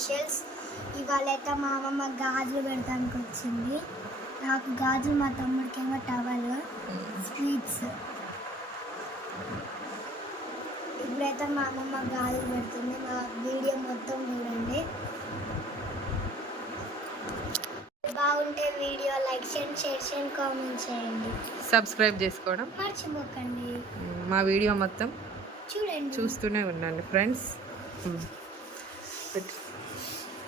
Specials. ఇవాళ అయితే మా అమ్మమ్మ గాజులు పెడతానికి వచ్చింది. నాకు గాజులు మా తమ్ముడికేమో టవల్ స్వీట్స్ ఇప్పుడైతే మా అమ్మమ్మ గాజులు పెడుతుంది. మా వీడియో మొత్తం చూడండి. బాగుంటే వీడియో లైక్ చేయండి షేర్ చేయండి కామెంట్ చేయండి. సబ్స్క్రైబ్ చేసుకోవడం మర్చిపోకండి. మా వీడియో మొత్తం చూడండి. చూస్తూనే ఉండండి ఫ్రెండ్స్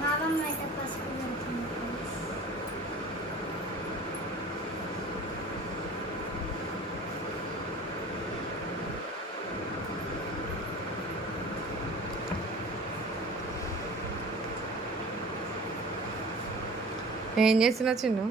మా అమ్మమ్మ అయితే పసుపు పెడుతుంది friends. ఏం చేసినా చిన్ను?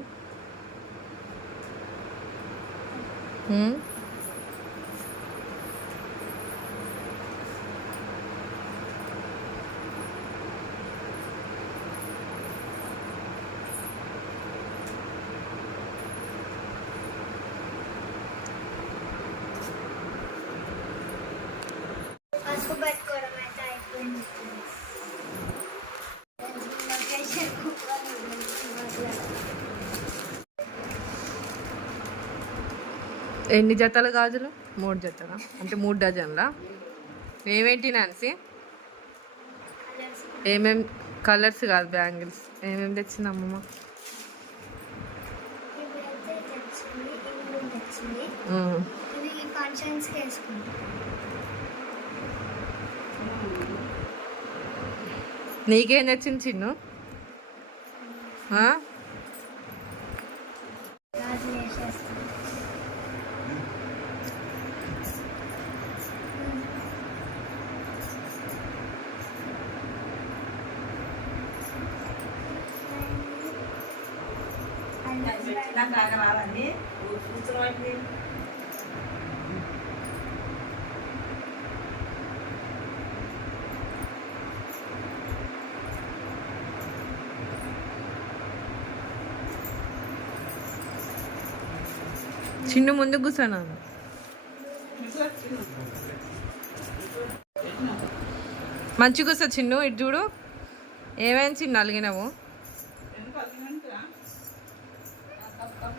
ఎన్ని జతలు గాజులు? మూడు జతలు? అంటే మూడు డజన్లా? ఏమేంటి నాన్సీ? ఏమేం కలర్స్ కాదు బ్యాంగిల్స్. ఏమేమి తెచ్చింది అమ్మమ్మ నీకేం తెచ్చింది ఇవి నీకేం చిన్ను ముందు కూర్చున్నాను మంచి కూర్చో చిన్ను ఇటు చూడు. ఏమైంది చిన్ను అలిగినావు?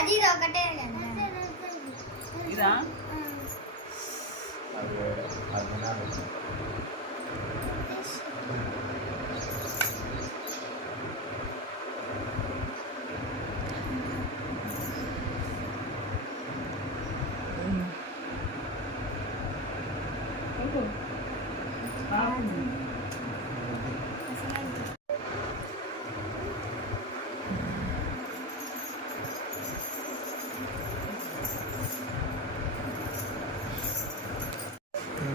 అది ఒకటే కదా ఇదా అది వేరే అది తినాలి.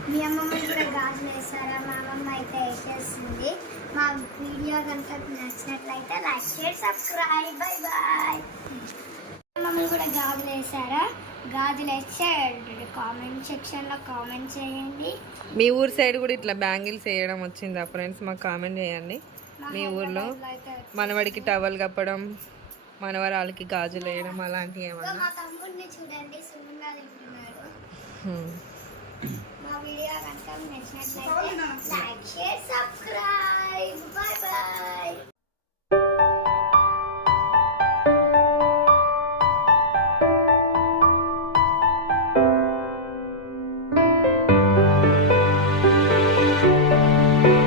మీ అమ్మమ్మ కూడా వేస్తారా మా అమ్మమ్మ అయితే వేసేస్తుంది మా వీడియో కనుక నచ్చినట్లయితే like share subscribe. Bye bye. మమ్మల్ని కూడా గాజులు వేసారా? గాజులు వేస్తే కామెంట్ సెక్షన్లో కామెంట్ చేయండి. మీ ఊరు సైడ్ కూడా ఇట్లా బ్యాంగిల్స్ వేయడం వచ్చిందా ఫ్రెండ్స్? మాకు కామెంట్ చేయండి. మీ ఊర్లో మనవడికి టవల్ కప్పడం మనవరాలకి గాజులు వేయడం అలాంటివి ఏమన్నా? చూడండి Comment, not like that. Like, share, subscribe. Bye.